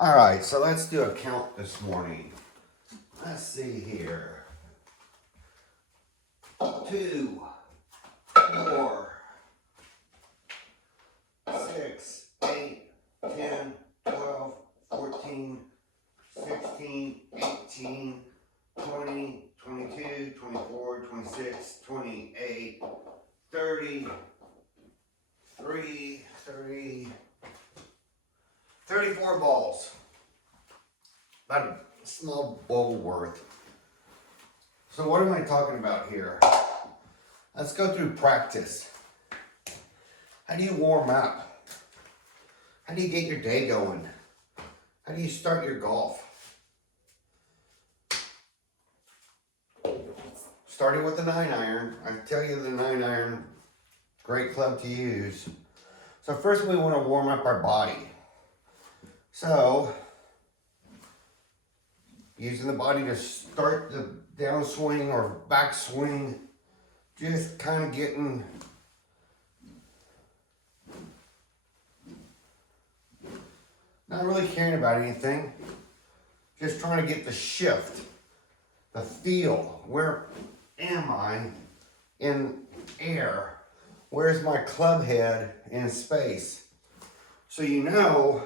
All right, so let's do a count this morning. Let's see here. 2, 4, 6, 8, 10, 12, 14, 16, 18, 20, 22, 24, 26, 28, 30, 34 balls. About a small bowl worth. So what am I talking about here? Let's go through practice. How do you warm up? How do you get your day going? How do you start your golf? Starting with the 9-iron. I tell you the 9-iron, great club to use. So first we want to warm up our body. So, using the body to start the downswing or backswing, just kind of getting not really caring about anything, just trying to get the shift, the feel. Where am I in air? Where's my club head in space? So you know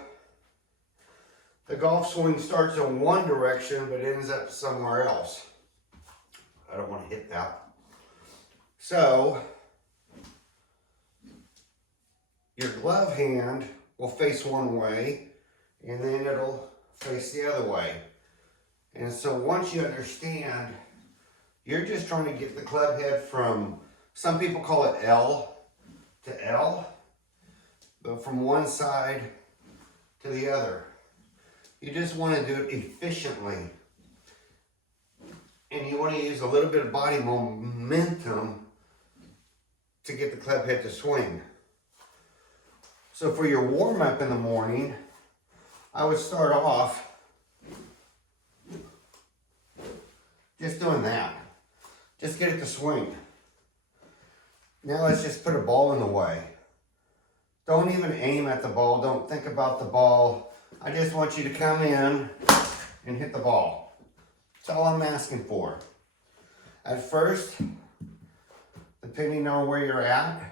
the golf swing starts in one direction but ends up somewhere else. I don't want to hit that. So your glove hand will face one way and then it'll face the other way. And so once you understand, you're just trying to get the club head from, some people call it L to L, but from one side to the other. You just want to do it efficiently. And you want to use a little bit of body momentum to get the club head to swing. So for your warm up in the morning, I would start off just doing that. Just get it to swing. Now let's just put a ball in the way. Don't even aim at the ball. Don't think about the ball. I just want you to come in and hit the ball. That's all I'm asking for. At first, depending on where you're at,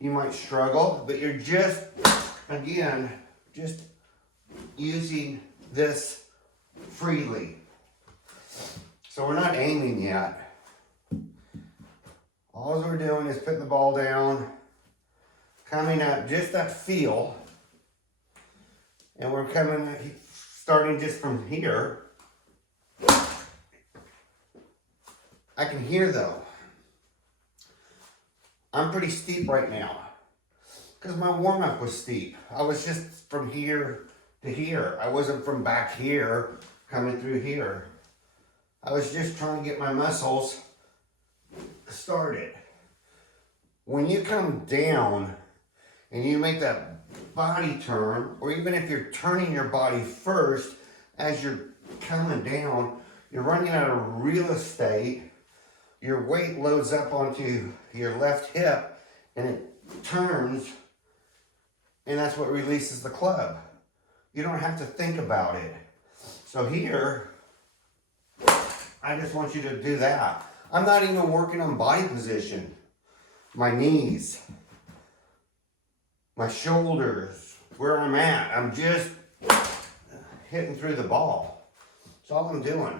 you might struggle, but you're just, again, just using this freely. So we're not aiming yet. All we're doing is putting the ball down, coming up, just that feel. And we're starting just from here. I can hear though. I'm pretty steep right now because my warm up was steep. I was just from here to here. I wasn't from back here coming through here. I was just trying to get my muscles started. When you come down and you make that body turn, or even if you're turning your body first as you're coming down, you're running out of real estate. Your weight loads up onto your left hip and it turns, and that's what releases the club. You don't have to think about it. So here, I just want you to do that. I'm not even working on body position. My knees, my shoulders, where I'm at. I'm just hitting through the ball. That's all I'm doing.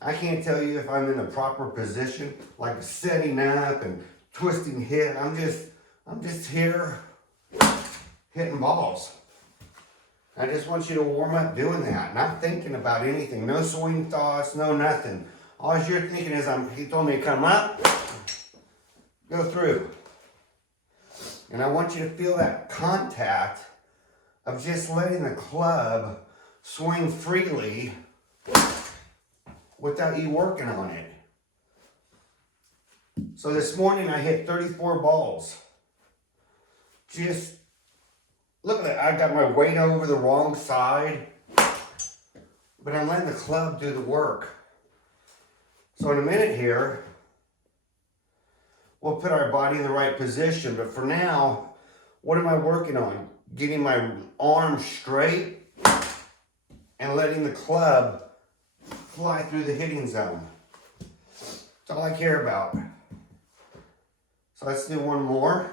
I can't tell you if I'm in the proper position, like setting up and twisting hit. I'm just here hitting balls. I just want you to warm up doing that, not thinking about anything. No swing thoughts, no nothing. All you're thinking is, he told me to come up, go through. And I want you to feel that contact of just letting the club swing freely without you working on it. So this morning I hit 34 balls. Just look at that. I got my weight over the wrong side, but I'm letting the club do the work. So in a minute here, we'll put our body in the right position. But for now, what am I working on? getting my arm straight and letting the club fly through the hitting zone. That's all I care about. So let's do one more.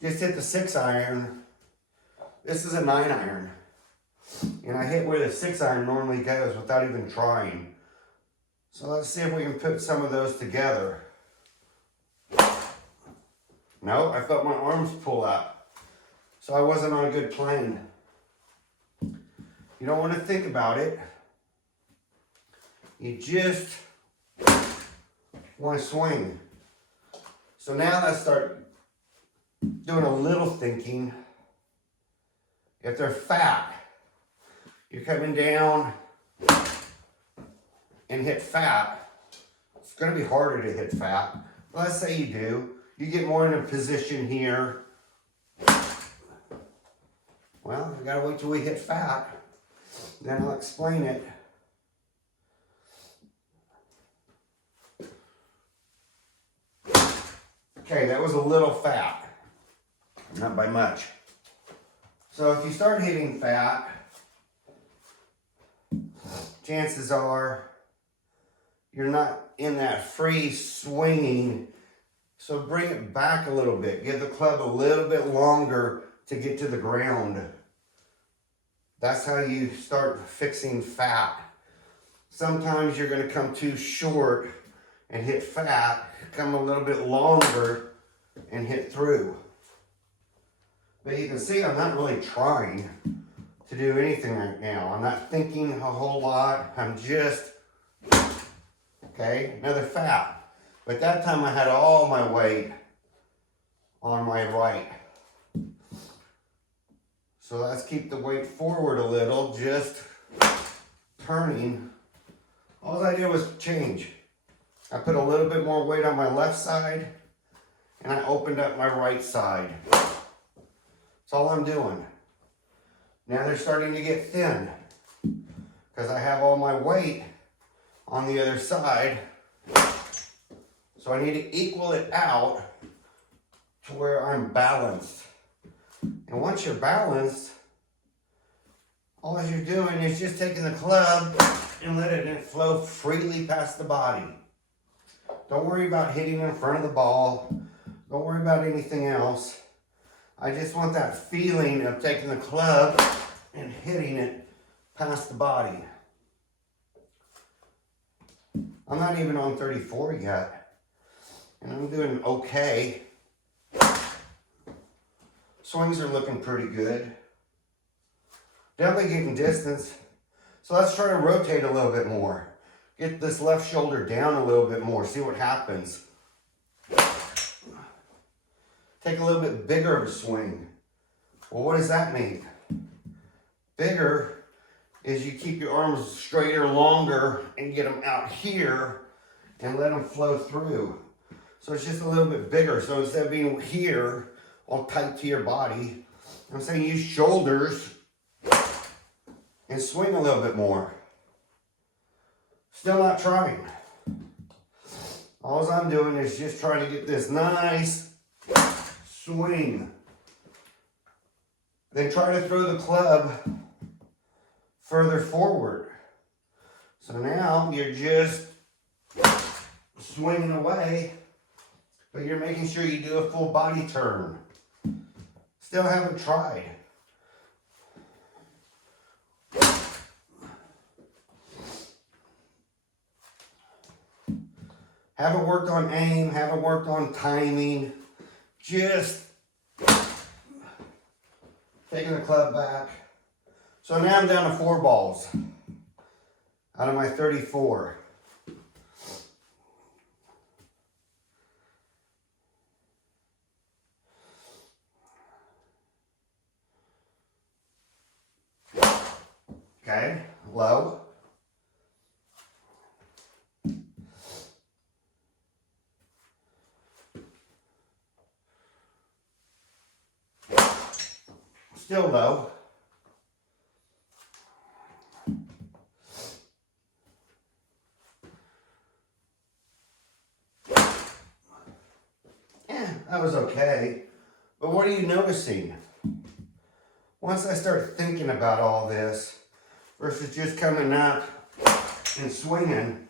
Just hit the 6-iron. This is a 9-iron. And I hit where the 6-iron normally goes without even trying. So let's see if we can put some of those together. No, I felt my arms pull up. So I wasn't on a good plane. You don't want to think about it. You just want to swing. So now let's start doing a little thinking. If they're fat, you're coming down and hit fat. It's going to be harder to hit fat. But let's say you do. You get more in a position here. Well, we gotta wait till we hit fat. Then I'll explain it. Okay, that was a little fat. Not by much. So if you start hitting fat, chances are you're not in that free swinging. So bring it back a little bit. Give the club a little bit longer to get to the ground. That's how you start fixing fat. Sometimes you're going to come too short and hit fat, come a little bit longer and hit through. But you can see I'm not really trying to do anything right now. I'm not thinking a whole lot. I'm just, okay, another fat. But that time I had all my weight on my right. So let's keep the weight forward a little, just turning. All I did was change. I put a little bit more weight on my left side and I opened up my right side. That's all I'm doing. Now they're starting to get thin because I have all my weight on the other side. So I need to equal it out to where I'm balanced. And once you're balanced, all you're doing is just taking the club and letting it flow freely past the body. Don't worry about hitting in front of the ball. Don't worry about anything else. I just want that feeling of taking the club and hitting it past the body. I'm not even on 34 yet. And I'm doing okay. Swings are looking pretty good. Definitely getting distance. So let's try to rotate a little bit more. Get this left shoulder down a little bit more. See what happens. Take a little bit bigger of a swing. Well, what does that mean? Bigger is you keep your arms straighter, longer, and get them out here and let them flow through. So it's just a little bit bigger. So instead of being here, all tight to your body, I'm saying use shoulders and swing a little bit more. Still not trying. All I'm doing is just trying to get this nice swing. Then try to throw the club further forward. So now you're just swinging away, but you're making sure you do a full body turn. Still haven't tried. Haven't worked on aim, haven't worked on timing. Just taking the club back. So now I'm down to 4 balls out of my 34. Okay, low. Still low. But what are you noticing? Once I start thinking about all this versus just coming up and swinging,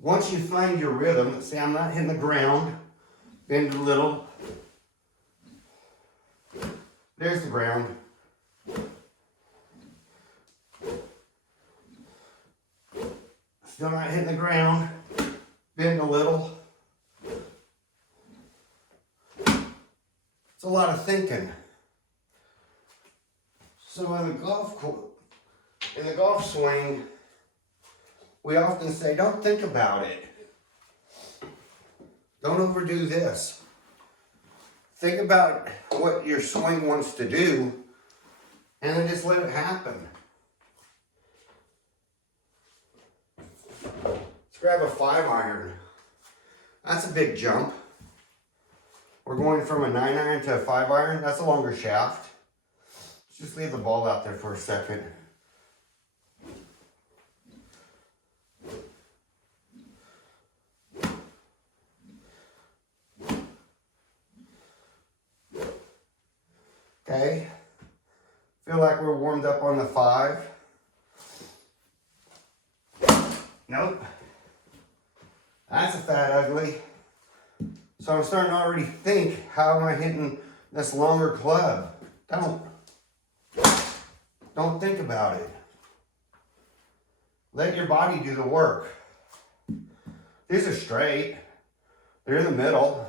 once you find your rhythm, see, I'm not hitting the ground, bend a little. There's the ground. Still not hitting the ground, bend a little. It's a lot of thinking. So in the golf swing, we often say, don't think about it. Don't overdo this. Think about what your swing wants to do, and then just let it happen. Let's grab a 5-iron. That's a big jump. We're going from a 9-iron to a 5-iron. That's a longer shaft. Let's just leave the ball out there for a second. Okay. Feel like we're warmed up on the 5. Nope. That's a fat ugly. So I'm starting to already think, how am I hitting this longer club? Don't think about it. Let your body do the work. These are straight. They're in the middle.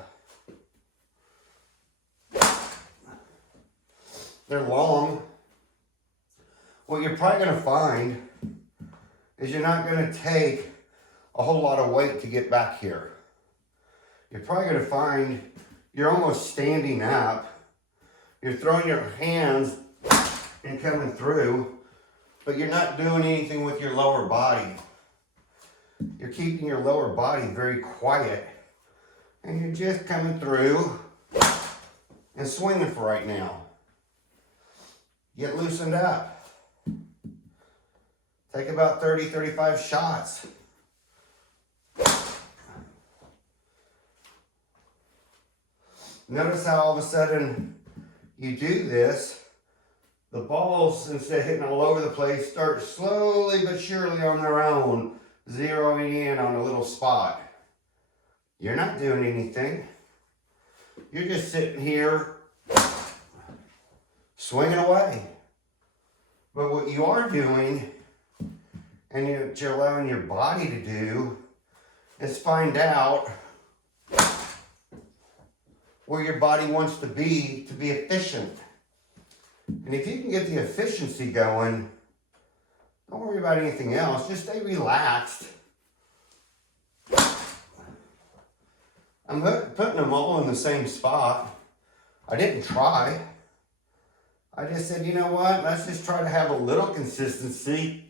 They're long. What you're probably going to find is you're not going to take a whole lot of weight to get back here. You're probably going to find you're almost standing up. You're throwing your hands and coming through, but you're not doing anything with your lower body. You're keeping your lower body very quiet, and you're just coming through and swinging for right now. Get loosened up. Take about 30, 35 shots. Notice how all of a sudden you do this, the balls, instead of hitting all over the place, start slowly but surely on their own, zeroing in on a little spot. You're not doing anything. You're just sitting here swinging away. But what you are doing, and what you're allowing your body to do, is find out where your body wants to be efficient. And if you can get the efficiency going, don't worry about anything else. Just stay relaxed. I'm putting them all in the same spot. I didn't try. I just said, you know what? Let's just try to have a little consistency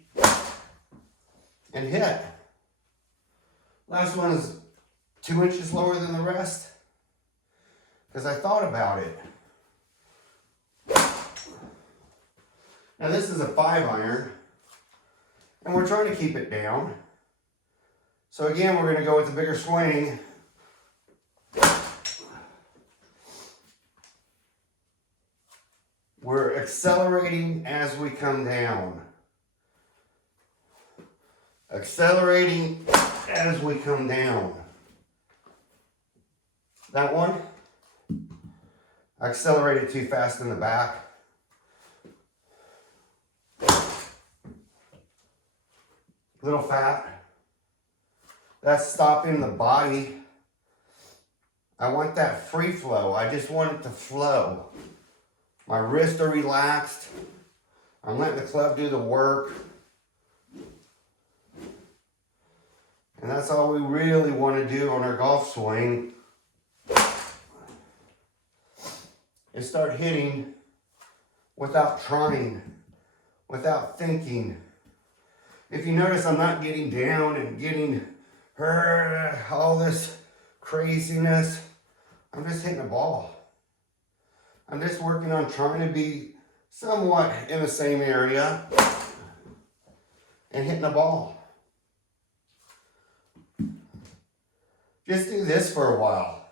and hit. Last one is 2 inches lower than the rest, because I thought about it. Now this is a 5-iron, and we're trying to keep it down. So again, we're going to go with the bigger swing. We're accelerating as we come down. Accelerating as we come down. That one, I accelerated too fast in the back. Little fat. That's stopping the body. I want that free flow. I just want it to flow. My wrists are relaxed. I'm letting the club do the work. And that's all we really want to do on our golf swing, is start hitting without trying, without thinking. If you notice, I'm not getting down and getting all this craziness. I'm just hitting a ball. I'm just working on trying to be somewhat in the same area and hitting the ball. Just do this for a while.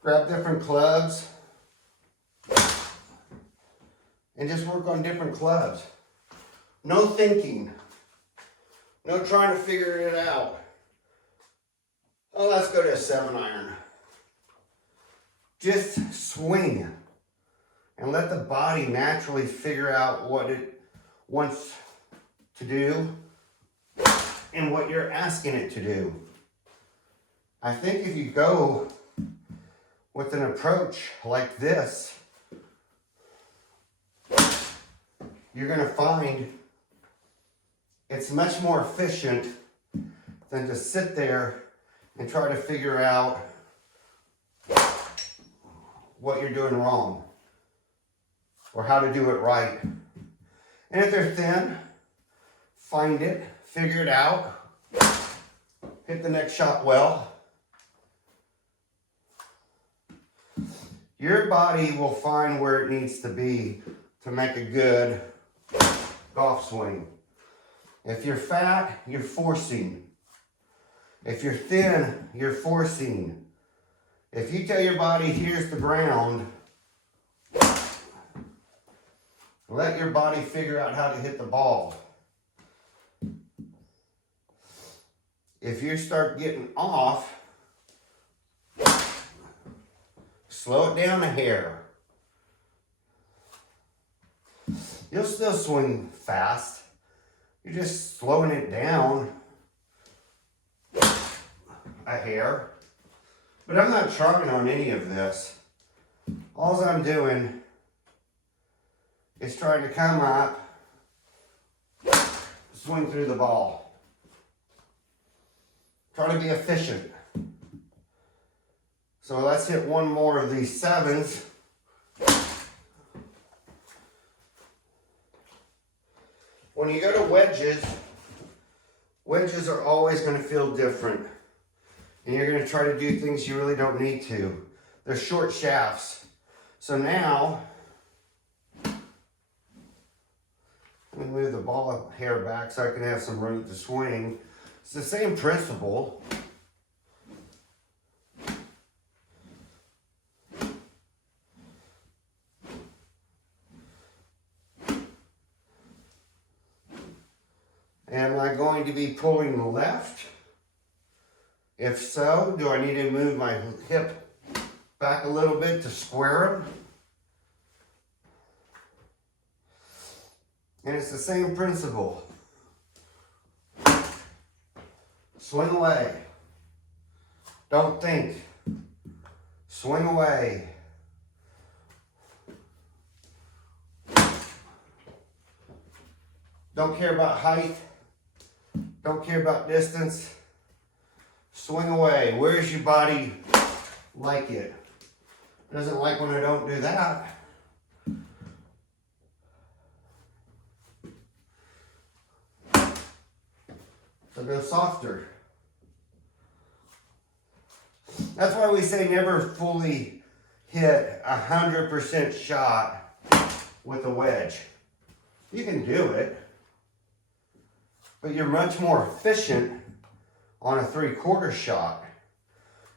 Grab different clubs. and just work on different clubs. No thinking. No trying to figure it out. Oh, let's go to a 7-iron. Just swing and let the body naturally figure out what it wants to do and what you're asking it to do. I think if you go with an approach like this, you're going to find it's much more efficient than to sit there and try to figure out what you're doing wrong or how to do it right. And if they're thin, find it, figure it out, hit the next shot well. Your body will find where it needs to be to make a good golf swing. If you're fat, you're forcing. If you're thin, you're forcing. If you tell your body, here's the ground, let your body figure out how to hit the ball. If you start getting off, slow it down a hair. You'll still swing fast. You're just slowing it down a hair. But I'm not trying on any of this. All I'm doing is trying to come up, swing through the ball. Try to be efficient. So let's hit one more of these 7s. When you go to wedges, wedges are always going to feel different. And you're going to try to do things you really don't need to. They're short shafts. So now, let me move the ball hair back so I can have some room to swing. It's the same principle. Am I going to be pulling left? If so, do I need to move my hip back a little bit to square them? And it's the same principle. Swing away. Don't think. Swing away. Don't care about height. Don't care about distance. Swing away. Where's your body like it? It doesn't like when I don't do that. So go softer. That's why we say never fully hit 100% shot with a wedge. You can do it, but you're much more efficient on a 3/4 shot.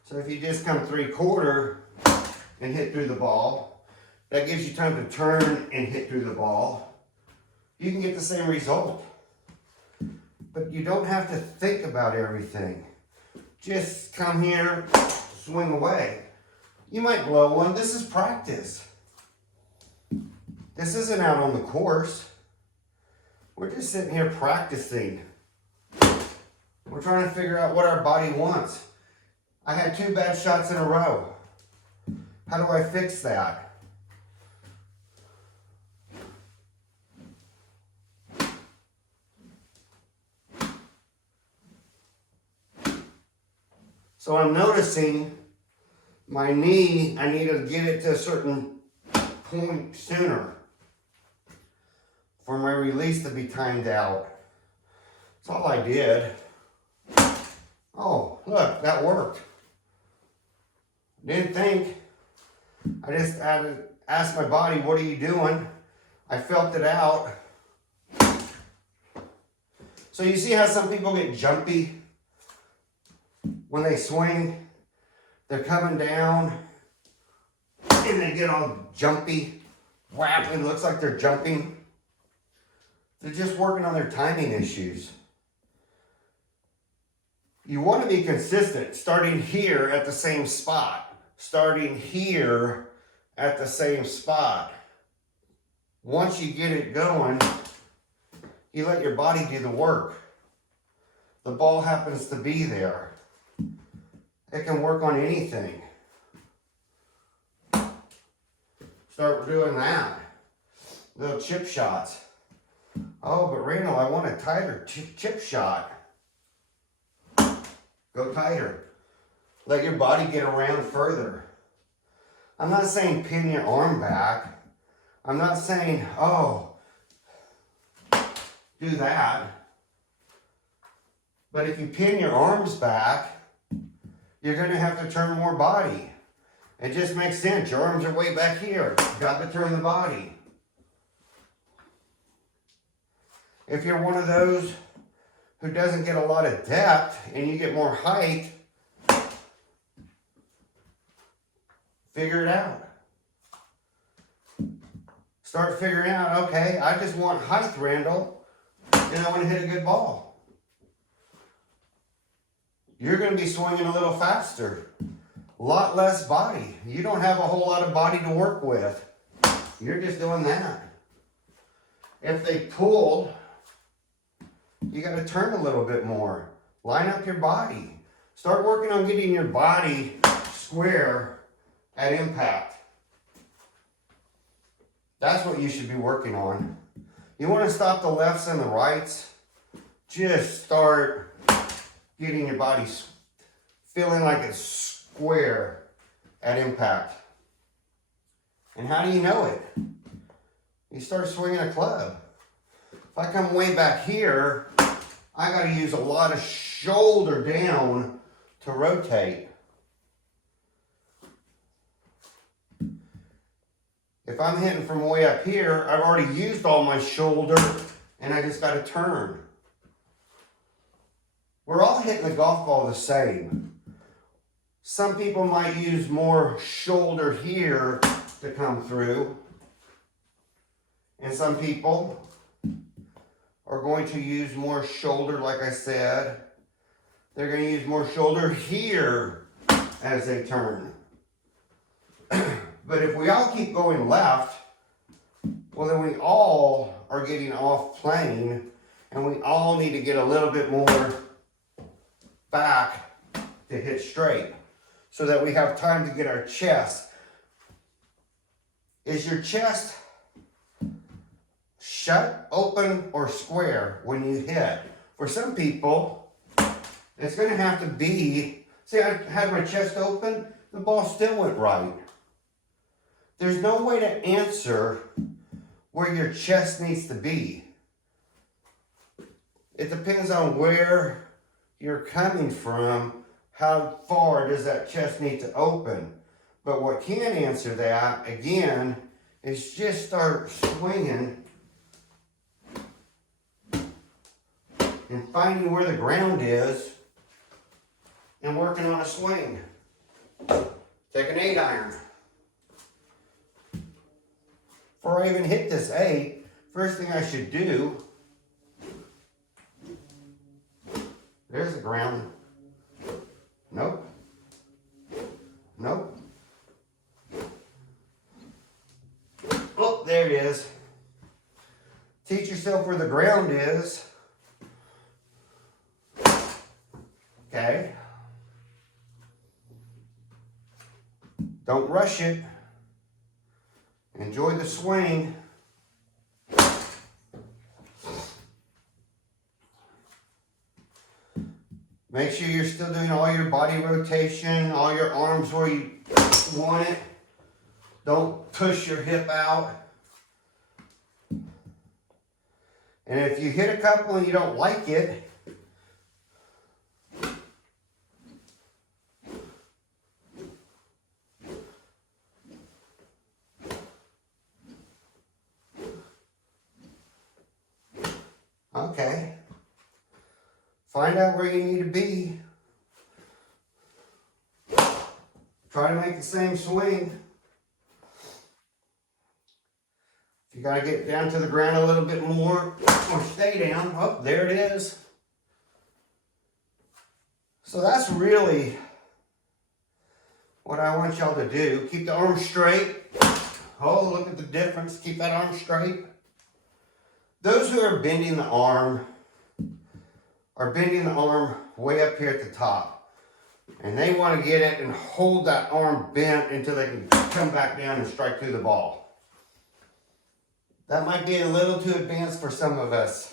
So if you just come 3/4 and hit through the ball, that gives you time to turn and hit through the ball. You can get the same result. But you don't have to think about everything. Just come here, swing away. You might blow one. This is practice. This isn't out on the course. We're just sitting here practicing. We're trying to figure out what our body wants. I had 2 bad shots in a row. How do I fix that? So I'm noticing my knee, I need to get it to a certain point sooner for my release to be timed out. That's all I did. Oh, look, that worked. Didn't think. I just asked my body, what are you doing? I felt it out. So you see how some people get jumpy when they swing? They're coming down and they get all jumpy. whap, it looks like they're jumping. They're just working on their timing issues. You want to be consistent, starting here at the same spot, starting here at the same spot. Once you get it going, you let your body do the work. The ball happens to be there. It can work on anything. Start doing that. Little chip shots. Oh, but Randall, I want a tighter chip shot. Go tighter. Let your body get around further. I'm not saying pin your arm back. I'm not saying, oh, do that. But if you pin your arms back, you're going to have to turn more body. It just makes sense. Your arms are way back here. You've got to turn the body. If you're one of those who doesn't get a lot of depth and you get more height, figure it out. Start figuring out, okay, I just want height, Randall, and I want to hit a good ball. You're going to be swinging a little faster. A lot less body. You don't have a whole lot of body to work with. You're just doing that. If they pulled, you got to turn a little bit more. Line up your body. Start working on getting your body square at impact. That's what you should be working on. You want to stop the lefts and the rights? Just start getting your body feeling like it's square at impact. And how do you know it? You start swinging a club. If I come way back here, I got to use a lot of shoulder down to rotate. If I'm hitting from way up here, I've already used all my shoulder and I just got to turn. We're all hitting the golf ball the same. Some people might use more shoulder here to come through. And some people are going to use more shoulder, like I said. They're going to use more shoulder here as they turn. But if we all keep going left, well then we all are getting off plane and we all need to get a little bit more back to hit straight so that we have time to get our chest. Is your chest shut, open, or square when you hit? For some people, it's going to have to be, see, I had my chest open, the ball still went right. There's no way to answer where your chest needs to be. It depends on where you're coming from, how far does that chest need to open. But what can answer that, again, is just start swinging and finding where the ground is and working on a swing. Take an 8-iron. Before I even hit this 8, first thing I should do, there's the ground. Nope. Nope. Oh, there it is. Teach yourself where the ground is. Okay. Don't rush it. Enjoy the swing. Make sure you're still doing all your body rotation, all your arms where you want it. Don't push your hip out. And if you hit a couple and you don't like it, okay. Find out where you need to be. Try to make the same swing. You gotta get down to the ground a little bit more, or stay down. Oh, there it is. So that's really what I want y'all to do. Keep the arm straight. Oh, look at the difference. Keep that arm straight. Those who are bending the arm are bending the arm way up here at the top. And they want to get it and hold that arm bent until they can come back down and strike through the ball. That might be a little too advanced for some of us.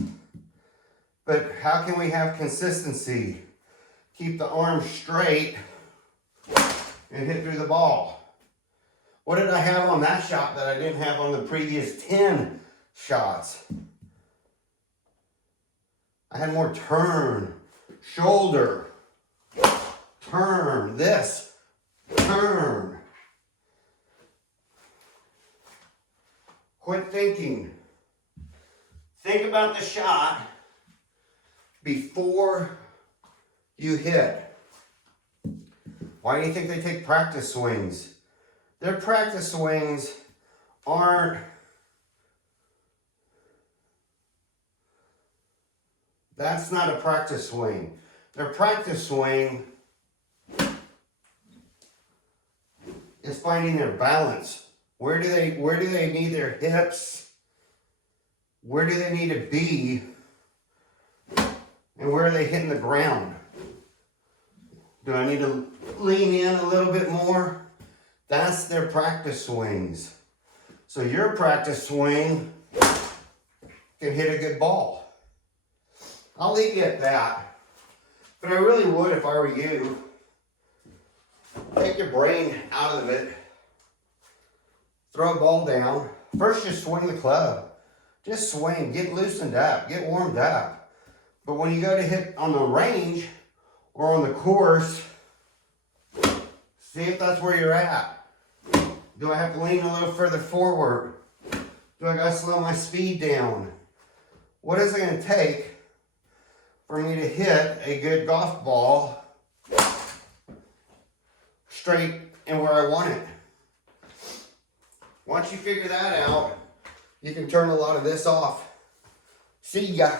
But how can we have consistency? Keep the arm straight and hit through the ball. What did I have on that shot that I didn't have on the previous 10 shots? I had more turn, shoulder, turn, this, turn. Quit thinking. Think about the shot before you hit. Why do you think they take practice swings? Their practice swings aren't, that's not a practice swing. Their practice swing is finding their balance. Where do they need their hips? Where do they need to be? And where are they hitting the ground? Do I need to lean in a little bit more? That's their practice swings. So your practice swing can hit a good ball. I'll leave you at that. But I really would, if I were you, take your brain out of it. Throw a ball down. First, just swing the club. Just swing. Get loosened up. Get warmed up. But when you go to hit on the range or on the course, see if that's where you're at. Do I have to lean a little further forward? Do I got to slow my speed down? What is it going to take for me to hit a good golf ball straight and where I want it? Once you figure that out, you can turn a lot of this off. See ya.